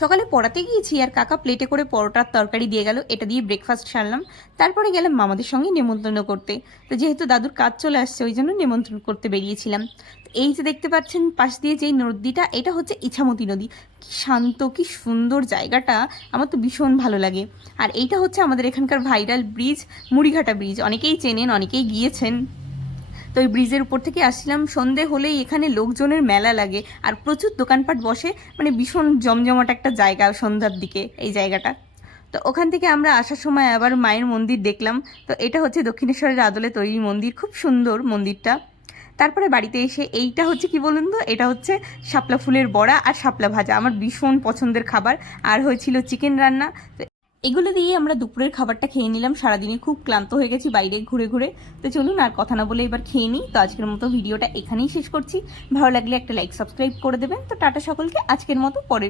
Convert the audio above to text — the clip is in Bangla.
সকালে পড়াতে গিয়েছি আর কাকা প্লেটে করে পরোটার তরকারি দিয়ে গেল, এটা দিয়ে ব্রেকফাস্ট সারলাম। তারপরে গেলাম মামাদের সঙ্গে নেমন্তন্ন করতে। তো যেহেতু দাদুর কাজ চলে আসছে ওই জন্য নিমন্ত্রণ করতে বেরিয়েছিলাম। তো এই যে দেখতে পাচ্ছেন পাশ দিয়ে যেই নদীটা, এটা হচ্ছে ইছামতি নদী। কি শান্ত, কি সুন্দর জায়গাটা, আমার তো ভীষণ ভালো লাগে। আর এইটা হচ্ছে আমাদের এখানকার ভাইরাল ব্রিজ, মুড়িঘাটা ব্রিজ। অনেকেই চেনেন, অনেকেই গিয়েছেন। তো ওই ব্রিজের উপর থেকে আসছিলাম। সন্ধে হলেই এখানে লোকজনের মেলা লাগে আর প্রচুর দোকানপাট বসে, মানে ভীষণ জমজমাট একটা জায়গা সন্ধ্যার দিকে এই জায়গাটা। তো ওখান থেকে আমরা আসার সময় আবার মায়ের মন্দির দেখলাম। তো এটা হচ্ছে দক্ষিণেশ্বরের আদলে তৈরি মন্দির, খুব সুন্দর মন্দিরটা। তারপরে বাড়িতে এসে এইটা হচ্ছে কি বলুন তো, এটা হচ্ছে শাপলা ফুলের বড়া আর শাপলা ভাজা, আমার ভীষণ পছন্দের খাবার। আর হয়েছিল চিকেন রান্না। তো এগুলো দিয়ে আমরা দুপুরের খাবারটা খেয়ে নিলাম। সারাদিনে খুব ক্লান্ত হয়ে গেছি বাইরে ঘুরে ঘুরে। তো চলুন আর কথা না বলে এবার খেয়ে নিই। তো আজকের মতো ভিডিওটা এখানেই শেষ করছি। ভালো লাগলে একটা লাইক সাবস্ক্রাইব করে দেবেন। তো টাটা সকলকে, আজকের মতো পরে